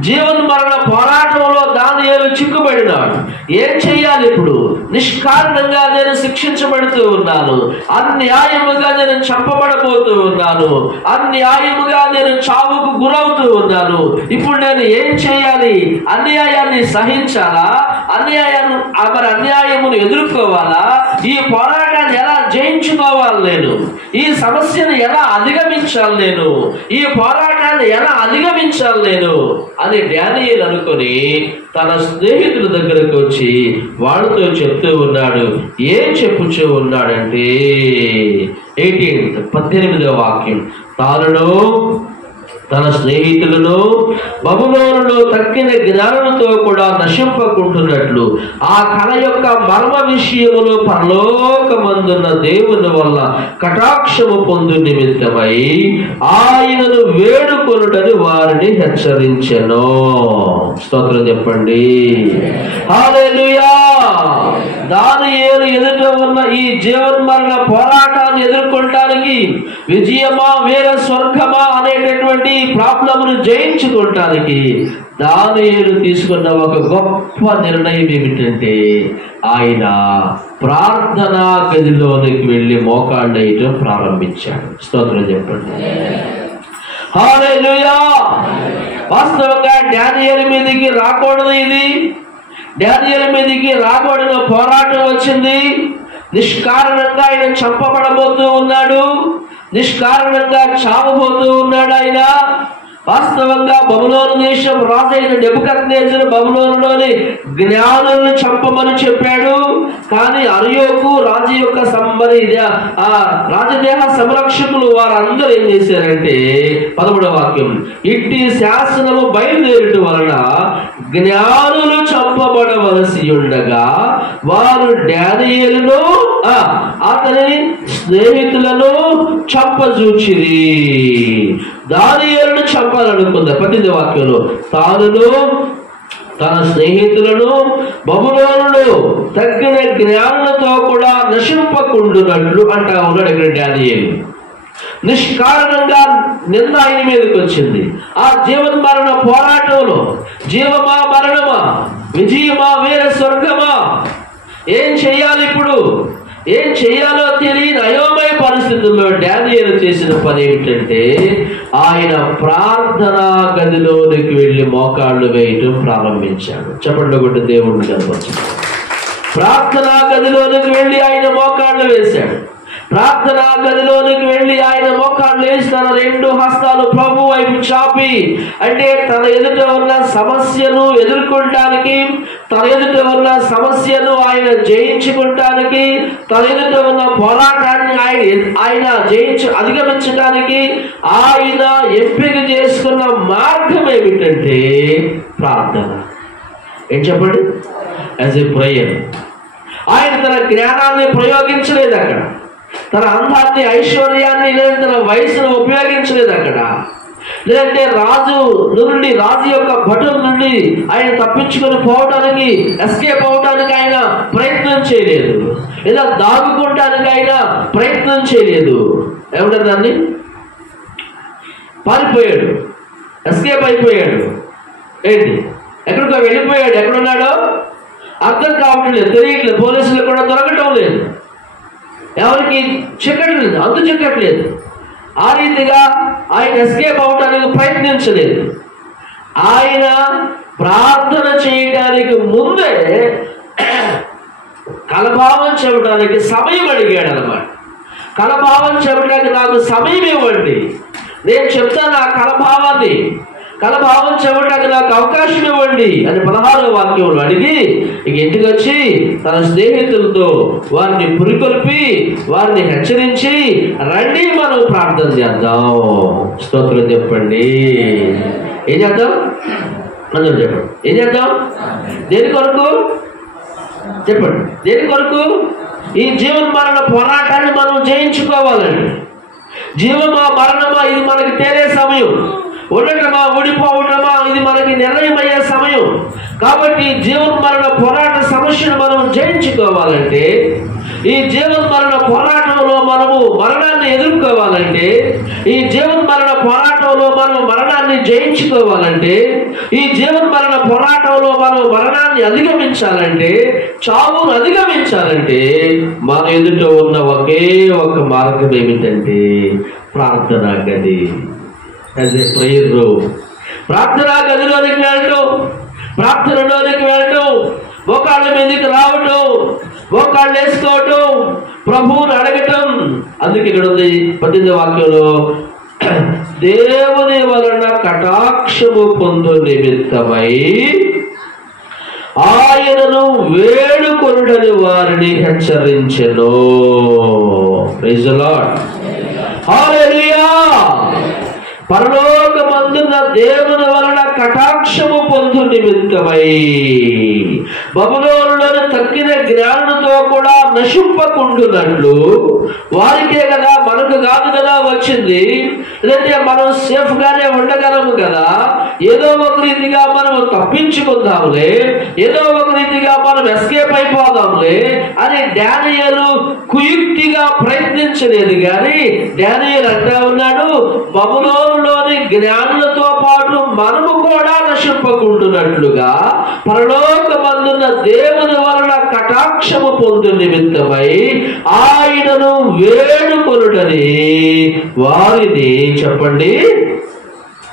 జీవన్మరణ పోరాటంలో దానియేలు చిక్కుబడినాడు. ఏం చెయ్యాలి ఇప్పుడు? నిష్కారణంగా నేను శిక్షించబడుతూ ఉన్నాను, అన్యాయముగా నేను చంపబడబోతూ ఉన్నాను, అన్యాయముగా నేను చావుకు గురవుతూ ఉన్నాను. ఇప్పుడు నేను ఏం చేయాలి? అన్యాయాన్ని సహించాలా? అన్యాయమును ఎదుర్కోవాలా? ఈ పోరాటాన్ని ఎలా జయించుకోవాలి? నేను ఈ సమస్యను ఎలా అధిగమించాలి? నేను ఈ పోరాటాన్ని ఎలా అధిగమించాలి నేను అని డానియేలు అనుకొని తన స్నేహితుల దగ్గరకు వచ్చి వాళ్ళతో చెప్తూ ఉన్నాడు. ఏం చెప్పుచూ ఉన్నాడంటే 18వ వాక్యం. తానును తన స్నేహితులను బబులోనులో తక్కిన జ్ఞానంతో కూడా నశింపకుంటున్నట్లు ఆ కళ యొక్క మర్మ విషయములు పరలోకమందున్న దేవుని వల్ల కటాక్షము పొందు నిమిత్తమై ఆయనను వేడుకొనుటని వారిని హెచ్చరించెను. స్తోత్రం చెప్పండి. హల్లెలూయా. దానియేలు ఎదుట ఉన్న ఈ జీవన్మరణ పోరాటాన్ని ఎదుర్కొనటానికి, విజయమా వేర స్వర్గమా అనేటటువంటి ప్రాబ్లమును జయించుకోవటానికి దానియేలు తీసుకున్న ఒక గొప్ప నిర్ణయం ఏమిటంటే ఆయన ప్రార్థనా గదిలోనికి వెళ్ళి మోకాళ్ళు వేయటం ప్రారంభించాడు. స్తోత్రం చెప్పండి. హల్లెలూయా. వాస్తవంగా దానియేలు మీదకి రాకూడదు, ఇది దానియేలు మీదకి రాకూడదు పోరాటం వచ్చింది. నిష్కారణంగా ఆయన చంపబడబోతూ ఉన్నాడు, నిష్కారణంగా చావబోతూ ఉన్నాడు ఆయన. వాస్తవంగా బబులోను దేశం రాజైన నెబుకద్నెజరు బబులోనులోని జ్ఞానులను చంపమని చెప్పాడు. కానీ అర్యోకు రాజు యొక్క రాజదేహ సంరక్షకులు వారందరూ ఏం చేశారంటే 11వ వాక్యం, ఇట్టి శాసనము బయలుదేరుట వలన జ్ఞానులు చంపబడవలసి ఉండగా వారు దానియేలును అతని స్నేహితులను చంపజూచిరి. దానియేలును చంపాలనుకుందా 18వ వాక్యంలో, తానును తన స్నేహితులను బబులోనులో తగ్గిన జ్ఞానులతో కూడా నశింపకుండునట్లు అంటా ఉన్నాడు ఇక్కడ దానియేలు. నిష్కారణంగా నింద ఆయన మీదకి వచ్చింది. ఆ జీవన్మరణ పోరాటంలో జీవమా మరణమా, విజయమా వేరే స్వర్గమా, ఏం చెయ్యాలి ఇప్పుడు, ఏం చెయ్యాలో తెలియని అయోమయ పరిస్థితుల్లో దానియేలు చేసిన పని ఏమిటంటే ఆయన ప్రార్థనా గదిలోనికి వెళ్ళి మోకాళ్ళు వేయటం ప్రారంభించాడు. చెప్పండి ఒకటి దేవుడిని కనపరచు. ప్రార్థనా గదిలోనికి వెళ్ళి ఆయన మోకాళ్ళు వేశాడు. ప్రార్థనా గదిలోనికి వెళ్ళి ఆయన మోకాళ్ళు వేసి తన 2 హస్తాలు ప్రభు వైపు చాపి, అంటే తన ఎదుట ఉన్న సమస్యను ఎదుర్కొనటానికి, తన ఎదుట ఉన్న సమస్యను ఆయన జయించుకుంటానికి, తన ఎదుట ఉన్న పోరాటాన్ని ఆయన అధిగమించడానికి ఆయన ఎంపిక చేసుకున్న మార్గం ఏమిటంటే ప్రార్థన. ఏం చెప్పండి? As a prayer. ఆయన తన జ్ఞానాన్ని ప్రయోగించలేదు అక్కడ, తన అందాన్ని ఐశ్వర్యాన్ని లేదా తన వయసును ఉపయోగించలేదు అక్కడ, లేదంటే రాజు యొక్క భటుల నుండి ఆయన తప్పించుకొని పోవడానికి, ఎస్కేప్ అవడానికి ఆయన ప్రయత్నం చేయలేదు, లేదా దాగుకోవడానికి ఆయన ప్రయత్నం చేయలేదు. ఏమంటారు దాన్ని? పారిపోయాడు, ఎస్కేప్ అయిపోయాడు. ఏంటి, ఎక్కడికో వెళ్ళిపోయాడు. ఎక్కడున్నాడో అర్థం కావటం లేదు, తెలియట్లేదు, పోలీసులు కూడా దొరకటం లేదు, ఎవరికి చిక్కట్లేదు, అంతు చిక్కట్లేదు. ఆ రీతిగా ఆయన ఎస్కేప్ అవడానికి ప్రయత్నించలేదు. ఆయన ప్రార్థన చేయడానికి ముందే కలభావం చెప్పడానికి సమయం అడిగాడు అన్నమాట. కలభావం చెప్పడానికి నాకు సమయం ఇవ్వండి, నేను చెప్తాను ఆ కలభావం చెప్పడానికి నాకు అవకాశం ఇవ్వండి అని 16వ వాక్యంలో అడిగి ఇక ఇంటికి వచ్చి తన స్నేహితులతో వారిని పురికొల్పి వారిని హెచ్చరించి, రండి మనం ప్రార్థన చేద్దాం. స్తోత్రం చెప్పండి. ఏం చేద్దాం? అందరూ చెప్పండి. ఏం చేద్దాం? దేని కొరకు చెప్పండి? దేని కొరకు? ఈ జీవన్మరణ పోరాటాన్ని మనం జయించుకోవాలండి. జీవమా మరణమా ఇది మనకి తేలే సమయం, ఉండటమా ఊడిపోవటమా ఇది మనకి నిర్ణయమయ్యే సమయం. కాబట్టి జీవన్మరణ పోరాట సమస్యను మనం జయించుకోవాలంటే, ఈ జీవన్మరణ పోరాటంలో మనము మరణాన్ని ఎదుర్కోవాలంటే, ఈ జీవన్మరణ పోరాటంలో మనం మరణాన్ని జయించుకోవాలంటే, ఈ జీవన్మరణ పోరాటంలో మనం మరణాన్ని అధిగమించాలంటే, చావును అధిగమించాలంటే మన ఎదుట ఉన్న ఒకే ఒక మార్గం ఏమిటంటే ప్రార్థనా గది. As a prayer room. ప్రార్థనా గదిలోనికి వెళ్ళటం, ప్రార్థనలోనికి వెళ్ళటం, మోకాళ్ళ మీదకి రావటం, మోకాళ్ళు వేసుకోవటం, ప్రభువుని అడగటం. అందుకే ఇక్కడ ఉంది 18వ వాక్యంలో, దేవుని వలన కటాక్షము పొందు నిమిత్తమై ఆయనను వేడుకొనుటని వారిని హెచ్చరించెను. Praise the Lord. హల్లెలూయా. పరలోకమందున్న దేవుని వలన కటాక్షము పొందు నిమిత్తమై బబులోనులోని తక్కిన జ్ఞానులతో కూడా నశింపకుండునట్లు. వారికే కదా, మనకు కాదు కదా వచ్చింది. లేదంటే మనం సేఫ్ గానే ఉండగలము కదా, ఏదో ఒక రీతిగా మనం తప్పించుకుందాంలే, ఏదో ఒక రీతిగా మనం ఎస్కేప్ అయిపోదాంలే అని డానియేలు కుయుక్తిగా ప్రయత్నించలేదు. కానీ డానియేలు అంటా ఉన్నాడు, బబులోనులోని జ్ఞానులతో పాటు మనము కూడా నశింపకుండునట్లుగా పరలోకమందున్న దేవుని వలన కటాక్షము పొందు నిమిత్తమై ఆయనను వేడుకొనుటని వారిని చెప్పండి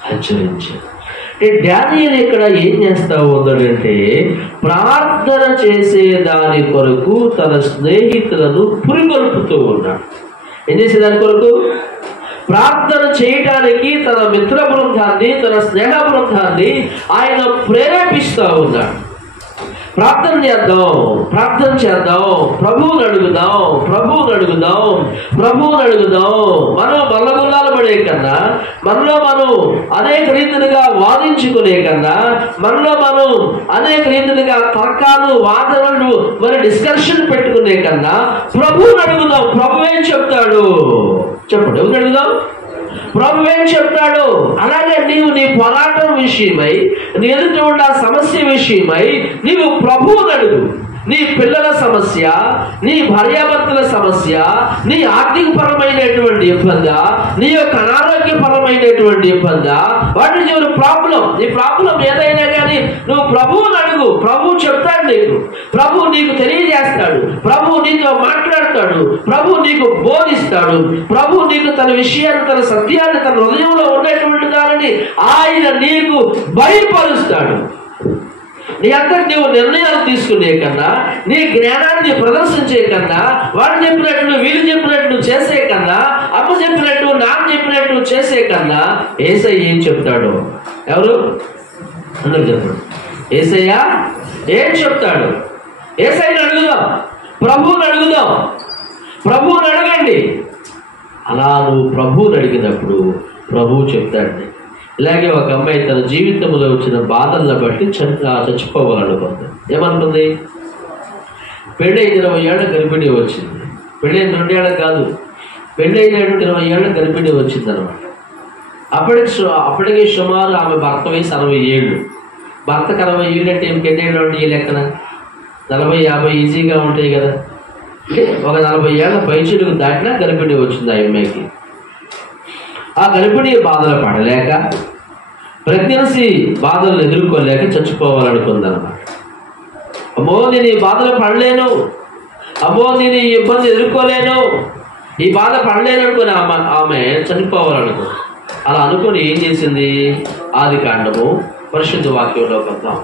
హెచ్చరించారు. డానియేలు ఇక్కడ ఏం చేస్తా ఉన్నాడంటే, ప్రార్థన చేసే దాని కొరకు తన స్నేహితులను పురిగొల్పుతూ ఉన్నాడు. ఏం చేసే దాని కొరకు? ప్రార్థన చేయడానికి తన మిత్ర బృందాన్ని, తన స్నేహ బృందాన్ని ఆయన ప్రేరేపిస్తూ ఉన్నాడు. ప్రార్థన చేద్దాం, ప్రార్థన చేద్దాం, ప్రభువుని అడుగుదాం, ప్రభువుని అడుగుదాం, ప్రభువుని అడుగుదాం. మనం మల్లగుల్లాలు పడే కన్నా, మనలో మనం అనేక రీతిలుగా వాదించుకునే కన్నా, మనలో మనం అనేక రీతిలుగా తర్కాలు, వాదనలు, మరి డిస్కషన్ పెట్టుకునే కన్నా ప్రభువుని అడుగుదాం. ప్రభు ఏం చెప్తాడు చెప్పండి, ఎవరిని అడుగుదాం? ప్రభు ఏం చెప్తాడు? అలాగే నీవు నీ పోరాటం విషయమై, నీ ఎదుట ఉన్న సమస్య విషయమై నీవు ప్రభువుని అడుగు. నీ పిల్లల సమస్య, నీ భార్యాభర్తల సమస్య, నీ ఆర్థికపరమైనటువంటి ఇబ్బంది, నీ యొక్క అనారోగ్యపరమైనటువంటి ఇబ్బంది, వాటి నీ ప్రాబ్లం, నీ ప్రాబ్లం ఏదైనా కానీ నువ్వు ప్రభువుని అడుగు. ప్రభువు చెప్తాడు నీకు, ప్రభువు నీకు తెలియజేస్తాడు, ప్రభువు నీతో మాట్లాడతాడు, ప్రభువు నీకు బోధిస్తాడు, ప్రభువు నీకు తన విషయాన్ని, తన సత్యాన్ని, తన హృదయంలో ఉన్నటువంటి దానిని ఆయన నీకు బయలుపరుస్తాడు. నీ అంతటి నీవు నిర్ణయాలు తీసుకునే కన్నా, నీ జ్ఞానాన్ని ప్రదర్శించే కన్నా, వాడు చెప్పినట్టు వీళ్ళు చెప్పినట్టు చేసే కన్నా, అమ్మ చెప్పినట్టు నాన్న చెప్పినట్టు చేసే కన్నా యేసయ్య ఏం చెప్తాడు? ఎవరు అందరూ చెప్పండి. యేసయ్య ఏం చెప్తాడు? యేసయ్యని అడుగుదాం, ప్రభువుని అడుగుదాం, ప్రభువుని అడగండి. అలా నువ్వు ప్రభువుని అడిగినప్పుడు ప్రభువు చెప్తాడు. ఇలాగే ఒక అమ్మాయి తన జీవితంలో వచ్చిన బాధలను బట్టి చచ్చిపోవాలనుకుంది. ఏమనుకుంది? పెళ్ళైన 20 ఏళ్ళ గర్భిణీ వచ్చింది. పెళ్ళైన 2 ఏళ్ళ కాదు, పెళ్ళైన 20 ఏళ్ళ గర్భిణీ వచ్చింది అనమాట. అప్పటికే సుమారు ఆమె భర్త వయసు 60 ఏళ్ళు. భర్తకు 60 ఏళ్ళు అంటే ఇంకెన్నేళ్ళు ఉంటాయి ఈ లెక్కన? 40-50 ఈజీగా ఉంటాయి కదా. ఒక 40 ఏళ్ళ పైచులకు దాటినా గర్భిణీ వచ్చింది ఆ అమ్మాయికి. ఆ గర్భిణీ బాధలు పడలేక, ప్రెగ్నెన్సీ బాధలను ఎదుర్కోలేక చచ్చిపోవాలనుకుందన్నమాట. అమ్మో నేను ఈ బాధలు పడలేను, అమ్మో నేను ఈ ఇబ్బంది ఎదుర్కోలేను, ఈ బాధ పడలేను అనుకుని ఆమె చనిపోవాలనుకో. అలా అనుకుని ఏం చేసింది? ఆదికాండము పరిశుద్ధ వాక్యంలో వద్దాం.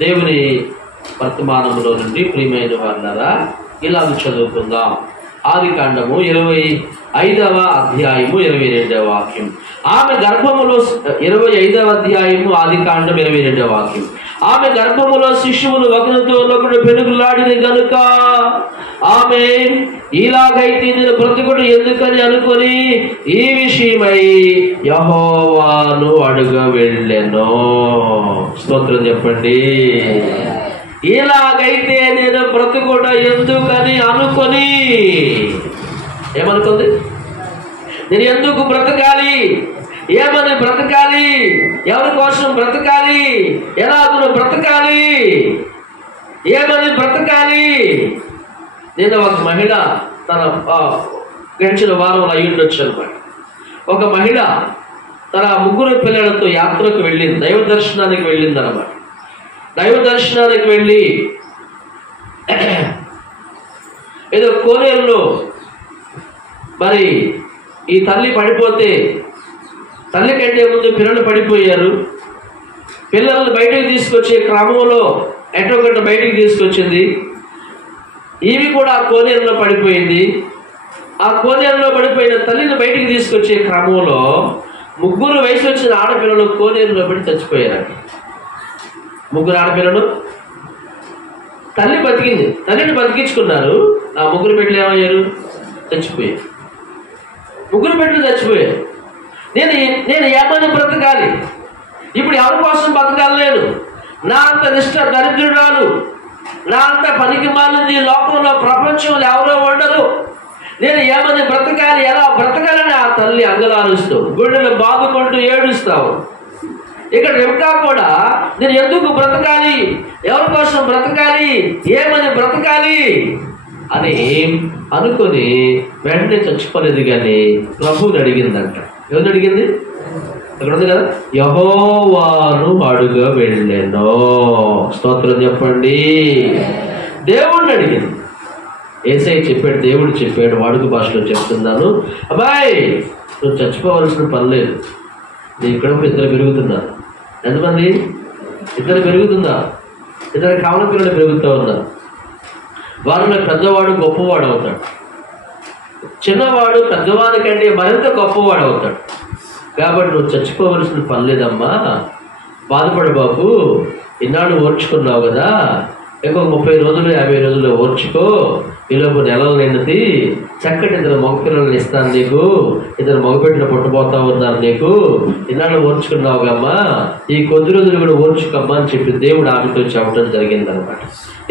దేవుని వర్తమానంలో నుండి ప్రియమైన వారులారా ఇలా చదువుకుందాం. ఆదికాండము 25వ అధ్యాయము 22వ వాక్యం. ఆమె గర్భములో 25వ అధ్యాయము ఆదికాండం 22వ వాక్యం. ఆమె గర్భములో శిశువులు ఒకరితో ఒకడు పెనుగులాడిన గనుక ఆమె ఇలాగైతే నేను బ్రతుకుడు ఎందుకని అనుకొని ఈ విషయమై యెహోవాను అడుగ వెళ్ళెను. స్తోత్రం చెప్పండి. ఇలాగైతే నేను బ్రతుకుడు ఎందుకని అనుకొని, ఏమనుకుంది? నేను ఎందుకు బ్రతకాలి, ఏమని బ్రతకాలి, ఎవరి కోసం బ్రతకాలి, ఎలాగను బ్రతకాలి, ఏమని బ్రతకాలి. నేను ఒక మహిళ తన గడిచిన వారంలో అయ్యుండొచ్చు అనమాట. ఒక మహిళ తన 3 పిల్లలతో యాత్రకు వెళ్ళింది, దైవ దర్శనానికి వెళ్ళింది అనమాట. దైవ దర్శనానికి వెళ్ళి ఏదో కోనేరులో మరి ఈ తల్లి పడిపోతే, తల్లి కంటే ముందు పిల్లలు పడిపోయారు. పిల్లల్ని బయటకు తీసుకొచ్చే క్రమంలో ఎటో గంట బయటకు తీసుకొచ్చింది. ఈమె కూడా ఆ కోనేరులో పడిపోయింది. ఆ కోనేరులో పడిపోయిన తల్లిని బయటికి తీసుకొచ్చే క్రమంలో 3 వయసు వచ్చిన ఆడపిల్లలు కోనేరులో పడి చచ్చిపోయారు. 3 ఆడపిల్లలు. తల్లి బతికింది, తల్లిని బతికించుకున్నారు. ఆ 3 బిడ్డలు ఏమయ్యారు? చచ్చిపోయారు. 3 బిడ్డలు చచ్చిపోయారు. నేను ఏమని బ్రతకాలి? ఇప్పుడు ఎవరి కోసం బతకాలి? నేను నా అంత నిష్ఠ దరిద్రురాలు, నా అంత పనికి మాలింది లోకంలో ప్రపంచంలో ఎవరో ఉండరు. నేను ఏమని బ్రతకాలి, ఎలా బ్రతకాలని ఆ తల్లి అంగలారుస్తూ గుండెలు బాదుకుంటూ ఏడుస్తావు. ఇక్కడ రెబ్కా కూడా నేను ఎందుకు బ్రతకాలి, ఎవరి కోసం బ్రతకాలి, ఏమని బ్రతకాలి అని అనుకొని వెంటనే చచ్చిపోలేదు. కానీ ప్రభువుని అడిగిందంట. ఎవరిని అడిగింది? అక్కడ ఉంది కదా, యెహోవాను అడుగ వెళ్ళెనో. స్తోత్రం చెప్పండి. దేవుణ్ణి అడిగింది. యేసయ్య చెప్పాడు, దేవుడు చెప్పాడు, వాడుక భాషలో చెప్తున్నాను, అబ్బాయి నువ్వు చచ్చిపోవలసిన పని లేదు. నీ ఇక్కడ ఇద్దరు పెరుగుతున్నారు. ఎంతమంది? ఇద్దరు పెరుగుతున్నారు. ఇద్దరు కావల పిల్లలు పెరుగుతూ ఉన్నారు. వారిలో పెద్దవాడు గొప్పవాడు అవుతాడు, చిన్నవాడు పెద్దవాడి కంటే మరింత గొప్పవాడు అవుతాడు. కాబట్టి నువ్వు చచ్చిపోవలసిన పని లేదమ్మా, బాధపడు బాబు, ఇన్నాళ్ళు ఓర్చుకున్నావు కదా, ఇంకొక 30 రోజులు 50 రోజులు ఓర్చుకో, ఈలోపు నెలలు నిండుది, చక్కటి ఇద్దరు మగపిల్లలను ఇస్తాను నీకు, ఇద్దరు మగపెట్టిన పుట్టబోతా ఉన్నారు నీకు, ఇన్నాళ్ళు ఓర్చుకున్నావు కమ్మా, ఈ కొద్ది రోజులు కూడా ఓర్చుకమ్మా అని చెప్పి దేవుడు ఆమెతో చెప్పడం జరిగిందనమాట.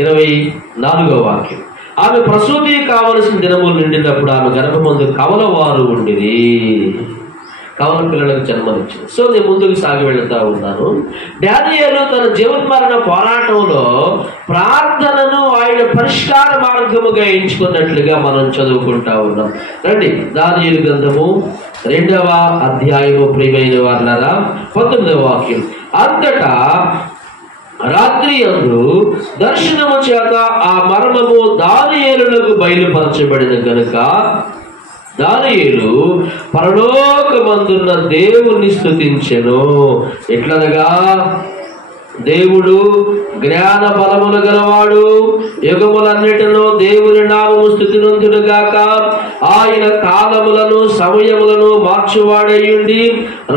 24వ వాక్యం. ఆమె ప్రసూతి కావలసిన దినములు నిండినప్పుడు ఆమె గర్భమందు కవలవారు ఉండిరి. కవల పిల్లలకు జన్మనిచ్చింది. సో నేను ముందుకు సాగి వెళుతూ ఉన్నాను. దానియేలు తన జీవన్మరణ పోరాటంలో ప్రార్థనను ఆయన పరిష్కార మార్గముగా ఎంచుకున్నట్లుగా మనం చదువుకుంటా ఉన్నాం. రండి, దానియేలు గ్రంథము 2వ అధ్యాయము, ప్రియమైన వారలారా, 19వ వాక్యం. అంతటా రాత్రి యందు దర్శనము చేత ఆ మర్మము దానియేలునకు బయలుపరచబడిన గనుక దానియేలు పరలోకమందున్న దేవుని స్తుతించెను. ఎట్లనగా, దేవుడు జ్ఞాన బలములు గలవాడు, యుగములన్నిటిలో దేవుని నామము స్తుతినందుడుగాక. ఆయన కాలములను సమయములను మార్చువాడయ్యుండి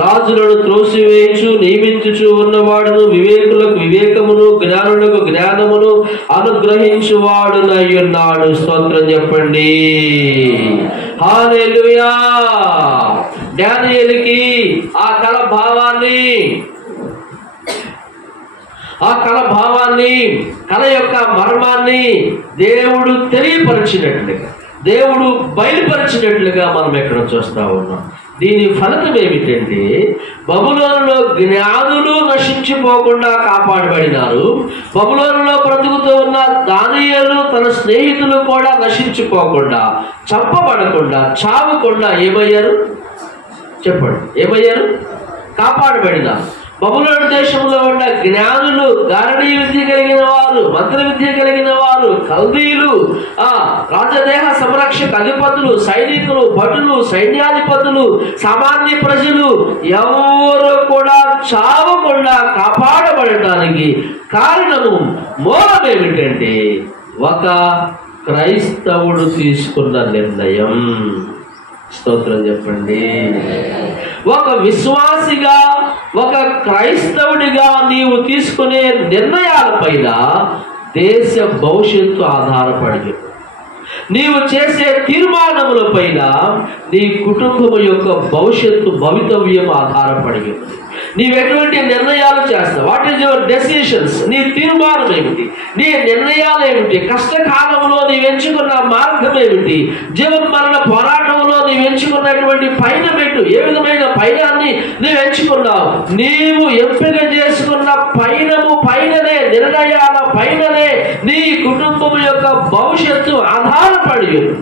రాజులను త్రోసివేయచు నియమించుచు ఉన్నవాడును, వివేకులకు వివేకమును జ్ఞానులకు జ్ఞానమును అనుగ్రహించువాడునయ్యున్నాడు. స్తోత్రం చెప్పండి. హల్లెలూయా. దానియేలుకి ఆ కల భావాన్ని కల యొక్క మర్మాన్ని దేవుడు తెలియపరిచినట్లుగా, దేవుడు బయలుపరిచినట్లుగా మనం ఎక్కడ చూస్తా ఉన్నాం. దీని ఫలితం ఏమిటంటే, బబులోనులో జ్ఞానులు నశించిపోకుండా కాపాడబడినారు. బబులోనులో బ్రతుకుతూ ఉన్న దానియేలు తన స్నేహితులు కూడా నశించిపోకుండా, చంపబడకుండా, చావకుండా ఏమయ్యారు? చెప్పండి, ఏమయ్యారు? కాపాడబడినారు. బబులోను దేశంలో ఉన్న జ్ఞానులు, గారణీ విద్య కలిగిన వారు, మంత్ర విద్య కలిగిన వారు, కల్దీలు, రాజదేహ సంరక్షక అధిపతులు, సైనికులు, భటులు, సైన్యాధిపతులు, సామాన్య ప్రజలు ఎవరు కూడా చావకుండా కాపాడబడటానికి కారణము, మూలం ఏమిటంటే ఒక క్రైస్తవుడు తీసుకున్న నిర్ణయం. స్తోత్రం చెప్పండి. ఒక విశ్వాసిగా, ఒక క్రైస్తవుడిగా నీవు తీసుకునే నిర్ణయాలపైన దేశ భవిష్యత్తు ఆధారపడి, నీవు చేసే తీర్మానముల పైన నీ కుటుంబం యొక్క భవిష్యత్తు భవితవ్యం ఆధారపడి ఉంది. నీవెటువంటి నిర్ణయాలు చేస్తావు? What is your decisions? నీ తీర్మానం ఏమిటి? నీ నిర్ణయాలు ఏమిటి? కష్టకాలంలో నీవు ఎంచుకున్న మార్గం ఏమిటి? జీవన్మరణ పోరాటంలో నీవు ఎంచుకున్నటువంటి పయనం ఏంటి? ఏ విధమైన పయనాన్ని నీవు ఎంచుకున్నావు? నీవు ఎంపిక చేసుకున్న పయనము పైననే, నిర్ణయాల పైననే నీ కుటుంబం యొక్క భవిష్యత్తు ఆధారపడి ఉంది.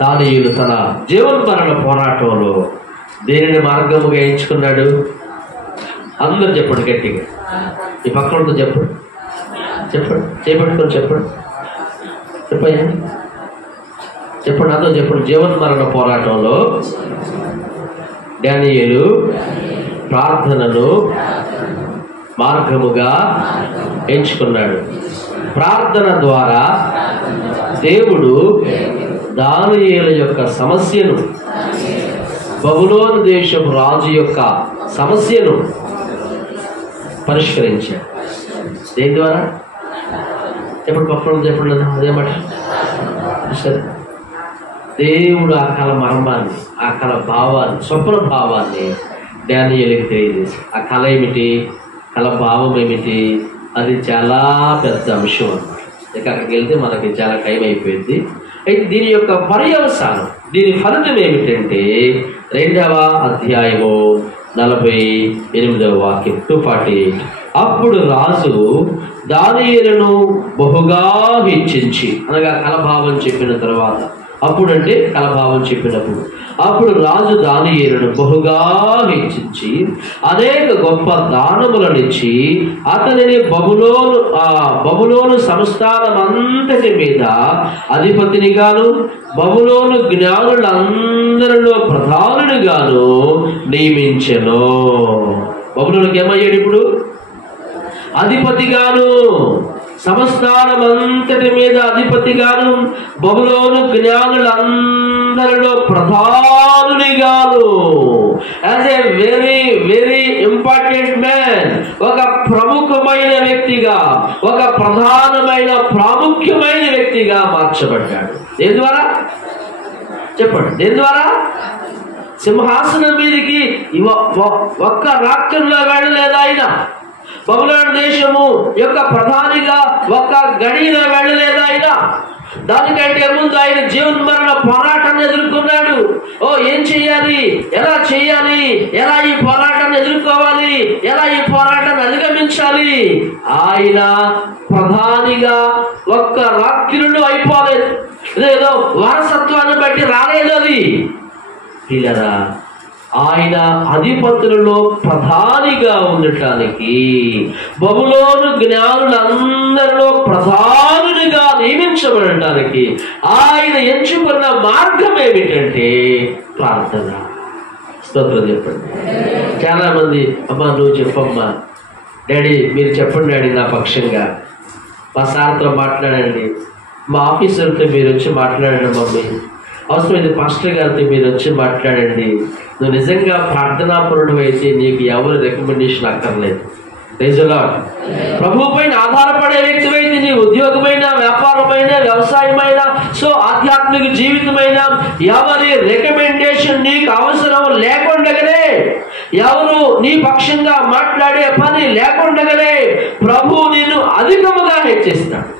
దానియేలు తన జీవన్మరణ పోరాటంలో దేనిని మార్గముగా ఎంచుకున్నాడు? అందరూ చెప్పండి గట్టిగా. ఈ పక్కనతో చెప్పండి, చెప్పండి, చేపట్టుకొని చెప్పండి, చెప్పయ్యా, చెప్పండి, అందరూ చెప్పండి. జీవన్మరణ పోరాటంలో దానియేలు ప్రార్థనను మార్గముగా ఎంచుకున్నాడు. ప్రార్థన ద్వారా దేవుడు దానియేలు యొక్క సమస్యను, బబులోను దేశపు రాజు యొక్క సమస్యను పరిష్కరించాడు. దేని ద్వారా? ఎప్పుడు పక్కన చెప్పండి, అదేమాట సరే. దేవుడు ఆ కళ మర్మాన్ని, ఆ కళ భావాన్ని, స్వప్న భావాన్ని దానియేలుకి తెలియజేసి, ఆ కళ ఏమిటి, కళ భావం ఏమిటి, అది చాలా పెద్ద అంశం అన్నమాట. ఇక అక్కడికి వెళ్తే మనకి చాలా టైం అయిపోయింది. అయితే దీని యొక్క పర్యవసానం, దీని ఫలితం ఏమిటంటే 2వ అధ్యాయము 48వ వాక్యం 248. అప్పుడు రాజు దానియేలును బహుగా హెచ్చించి, అనగా కలభావం చెప్పిన తర్వాత, అప్పుడు అంటే కలభావం చెప్పినప్పుడు, అప్పుడు రాజు దానియేలును బహుగా హెచ్చించి అనేక గొప్ప దానములనిచ్చి అతనిని బబులోను సంస్థానమంతటి మీద అధిపతినిగాను బబులోను జ్ఞానులందరిలో ప్రధానునిగాను నియమించెను. బబులోనికి ఏమయ్యాడు ఇప్పుడు? అధిపతిగాను, సంస్థానమంతటి మీద అధిపతిగాను, బబులోను జ్ఞానులందరిలో ప్రధానునిగాను. As a very very important man, ఒక ప్రముఖమైన వ్యక్తిగా, ఒక ప్రధానమైన ప్రాముఖ్యమైన వ్యక్తిగా మార్చబడ్డాడు. దేని ద్వారా చెప్పండి? దేని ద్వారా? సింహాసనం మీదకి ఒక్క రాత్రిలో వెళ్ళలేదు ఆయన. బబులోను దేశము యొక్క ప్రధానిగా ఒక్క గడిలో వెళ్ళలేదు ఆయన. దానికంటే ముందు ఆయన జీవన మరణ పోరాటాన్ని ఎదుర్కొన్నాడు. ఏం చెయ్యాలి, ఎలా చెయ్యాలి, ఎలా ఈ పోరాటాన్ని ఎదుర్కోవాలి, ఎలా ఈ పోరాటాన్ని అధిగమించాలి. ఆయన ప్రధానిగా ఒక్క రాత్రిలో అయిపోలేదు. ఏదో వారసత్వాన్ని బట్టి రాలేదు అది. పిల్లరా, ఆయన అధిపతులలో ప్రధానిగా ఉండటానికి, బబులోను జ్ఞానులందరిలో ప్రధానునిగా నియమించబడటానికి ఆయన ఎంచుకున్న మార్గం ఏమిటంటే ప్రార్థన. స్తోత్రం చెప్పండి. చాలా మంది, అమ్మా నువ్వు చెప్పమ్మా, డాడీ మీరు చెప్పండి డాడీ నా పక్షంగా, మా సార్తో మాట్లాడండి, మా ఆఫీసర్తో మీరు వచ్చి మాట్లాడండి మమ్మీ, అవసరమైతే పాస్టర్ గారితో మీరు వచ్చి మాట్లాడండి. నువ్వు నిజంగా ప్రార్థనాపరుడు అయితే నీకు ఎవరు రికమెండేషన్ అక్కర్లేదు. ప్రభు పైన ఆధారపడే వ్యక్తివైతే నీ ఉద్యోగమైన, వ్యాపారమైన, వ్యవసాయమైన, ఆధ్యాత్మిక జీవితమైన ఎవరి రికమెండేషన్ నీకు అవసరం లేకుండగానే, ఎవరు నీ పక్షంగా మాట్లాడే పని లేకుండగానే ప్రభు నిన్ను అధికముగా హెచ్చిస్తాడు.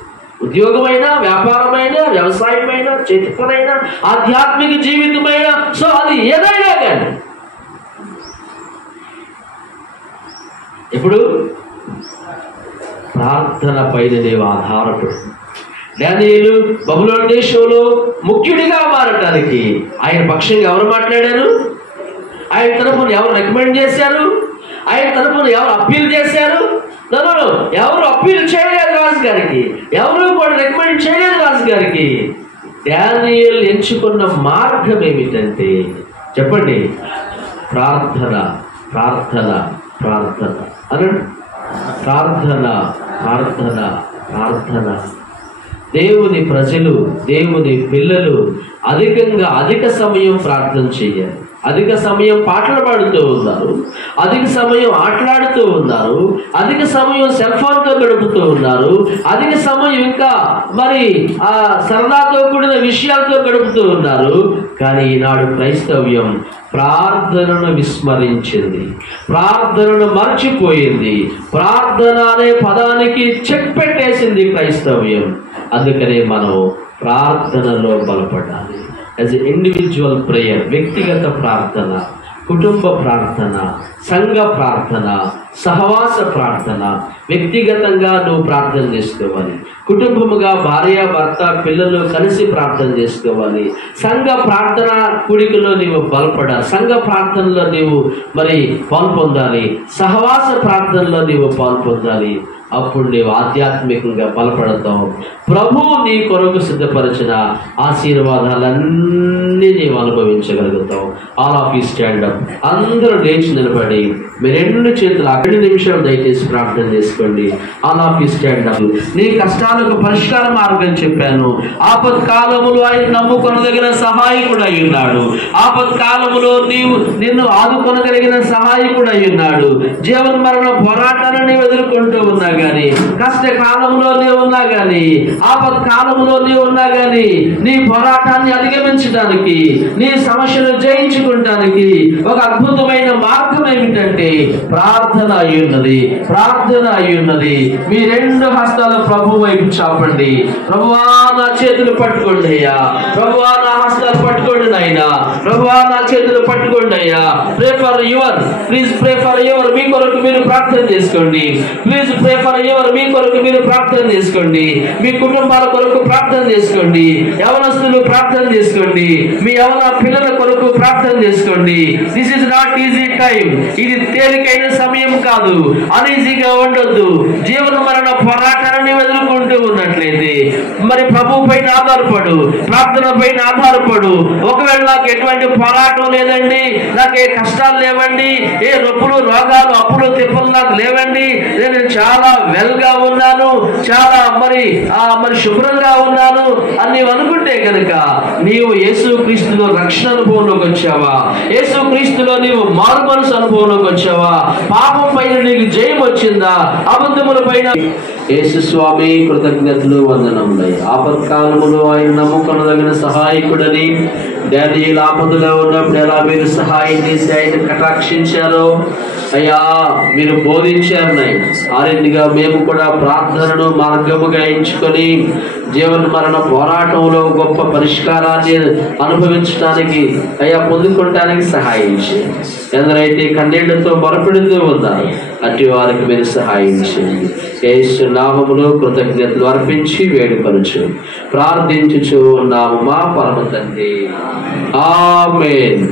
ఉద్యోగమైన, వ్యాపారమైన, వ్యవసాయమైన, చేతి పనైనా, ఆధ్యాత్మిక జీవితమైన, అది ఏదైనా కానీ ఇప్పుడు ప్రార్థన పైన నీవు ఆధారపడు. దానియేలు బబులోను దేశంలో ముఖ్యుడిగా మారటానికి ఆయన పక్షంగా ఎవరు మాట్లాడారు? ఆయన తరఫున ఎవరు రికమెండ్ చేశారు? ఆయన తరఫున ఎవరు అప్పీల్ చేశారు? ఎవరు అప్పీల్ చేయలేదు రాజు గారికి, ఎవరు కూడా రికమెండ్ చేయలేదు రాజు గారికి. దానియేలు ఎంచుకున్న మార్గం ఏమిటంటే చెప్పండి, ప్రార్థన, ప్రార్థన, ప్రార్థన అనండి. ప్రార్థన, ప్రార్థన, ప్రార్థన. దేవుని ప్రజలు, దేవుని పిల్లలు అధిక సమయం ప్రార్థన చేయాలి. అధిక సమయం పాటలు పాడుతూ ఉన్నారు, అధిక సమయం ఆటలాడుతూ ఉన్నారు, అధిక సమయం సెల్ ఫోన్తో గడుపుతూ ఉన్నారు, అధిక సమయం ఇంకా మరి ఆ సరదాతో కూడిన విషయాలతో గడుపుతూ ఉన్నారు. కానీ ఈనాడు క్రైస్తవ్యం ప్రార్థనను విస్మరించింది, ప్రార్థనను మర్చిపోయింది, ప్రార్థన అనే పదానికి చెక్ పెట్టేసింది క్రైస్తవ్యం. అందుకనే మనం ప్రార్థనలో బలపడాలి. యాజ్ ఎ ఇండివిజువల్ ప్రేయర్, వ్యక్తిగత ప్రార్థన, కుటుంబ ప్రార్థన, సంఘ ప్రార్థన, సహవాస ప్రార్థన. వ్యక్తిగతంగా నువ్వు ప్రార్థన చేసుకోవాలి, కుటుంబముగా భార్య, భర్త, పిల్లలు కలిసి ప్రార్థన చేసుకోవాలి. సంఘ ప్రార్థన కూడికలో నీవు బలపడాలి, సంఘ ప్రార్థనలో నీవు మరి పాల్పొందాలి, సహవాస ప్రార్థనలో నీవు పాల్పొందాలి. అప్పుడు నీవు ఆధ్యాత్మికంగా బలపడతావు. ప్రభువు నీ కొరకు సిద్ధపరిచిన ఆశీర్వాదాలన్నీ నీవు అనుభవించగలుగుతావు. All of you stand up. అందరూ లేచి నిలబడి మీ 2 చేతులు 2 నిమిషాలు దయచేసి ప్రార్థన చేసుకోండి. All of you stand up. నీ కష్టాలకు పరిష్కార మార్గం చెప్పాను. ఆపత్కాలములో ఆయన నమ్ముకొనదగిన సహాయకుడు అయి ఉన్నాడు. ఆపత్కాలములో నిన్ను ఆదుకొనగలిగిన సహాయకుడు అయి ఉన్నాడు. జీవన మరణ పోరాటాన్ని నీవు ఎదుర్కొంటూ ఉన్నాగా గాని, కష్ట కాలంలో నీవు ఉన్నా గాని, ఆపత్ కాలంలో నీవు ఉన్నా గాని, నీ పోరాటాన్ని అధిగమించడానికి, నీ సమస్యను జయించుకోవడానికి ఒక అద్భుతమైన మార్గం ఏమిటంటే ప్రార్థన అయ్యున్నది. ప్రార్థన అయ్యున్నది. మీ రెండు హస్తాలు ప్రభు వైపు చాపండి. ప్రభువా నా చేతులు పట్టుకోండి అయ్యా, ప్రభువా నా హస్తాలు పట్టుకోండి నాయనా, ప్రభువా నా చేతులు పట్టుకోండి అయ్యా. Pray for your, please pray for your. మీ కొరకు మీరు ప్రార్థన చేసుకోండి. Please pray for your. మీ కొరకు మీరు ప్రార్థన చేసుకోండి. మీ కుటుంబాల కొరకు ప్రార్థన చేసుకోండి. యవనస్తులు ప్రార్థన చేసుకోండి. మీ యవన పిల్లల కొరకు ప్రార్థన చేసుకోండి. This is not easy time. ఇది తేలికైన సమయం కాదు. అనీజీగా ఉండొద్దు. జీవన మరణ పోరాటాన్ని ఎదుర్కొంటూ ఉన్నట్లయితే మరి ప్రభు పైన ఆధారపడు, ప్రార్థన పైన ఆధారపడు. ఒకవేళ నాకు ఎటువంటి పోరాటం లేదండి, నాకు ఏ కష్టాలు లేవండి, ఏ నొప్పులు రోగాలు అప్పులు తిప్పలు నాకు లేవండి, నేను చాలా వెల్ గా ఉన్నాను, చాలా మరి శుభ్రంగా ఉన్నాను అని నీవు అనుకుంటే కనుక నీవు యేసు క్రీస్తులో రక్షణ అనుభవంలోకి వచ్చావా? యేసు క్రీస్తులో నీవు మారు మనసు అనుభవంలోకి వచ్చావా? పాపం పైన నీకు జయం వచ్చిందా? అబద్ధముల పైన యేసు స్వామి కృతజ్ఞతలు వందనములయ్య. ఆపత్కాలములో ఆయన నమ్ముకొనదగిన సహాయకుడని దానియేలు ఆపదలో ఉన్నప్పుడు ఎలా మీరు సహాయం చేసి ఆయన కటాక్షించారో అయ్యా మీరు బోధించారు నాయన. ఆ రీతిగా మేము కూడా ప్రార్థనను మార్గముగా ఎంచుకొని జీవన మరణ పోరాటంలో గొప్ప పరిష్కారాన్ని అనుభవించడానికి అయ్యా పొందుకోవడానికి సహాయం చేయండి. ఎందరైతే కన్నీళ్లతో మొరపెడుతూ ఉన్నారు అట్టి వారికి మీరు సహాయం చేయండి. యేసు నామములో కృతజ్ఞతలు అర్పించి వేడుకొనుచు ప్రార్థించుచు ఉన్నాము మా పరమ తండ్రి. ఆమేన్.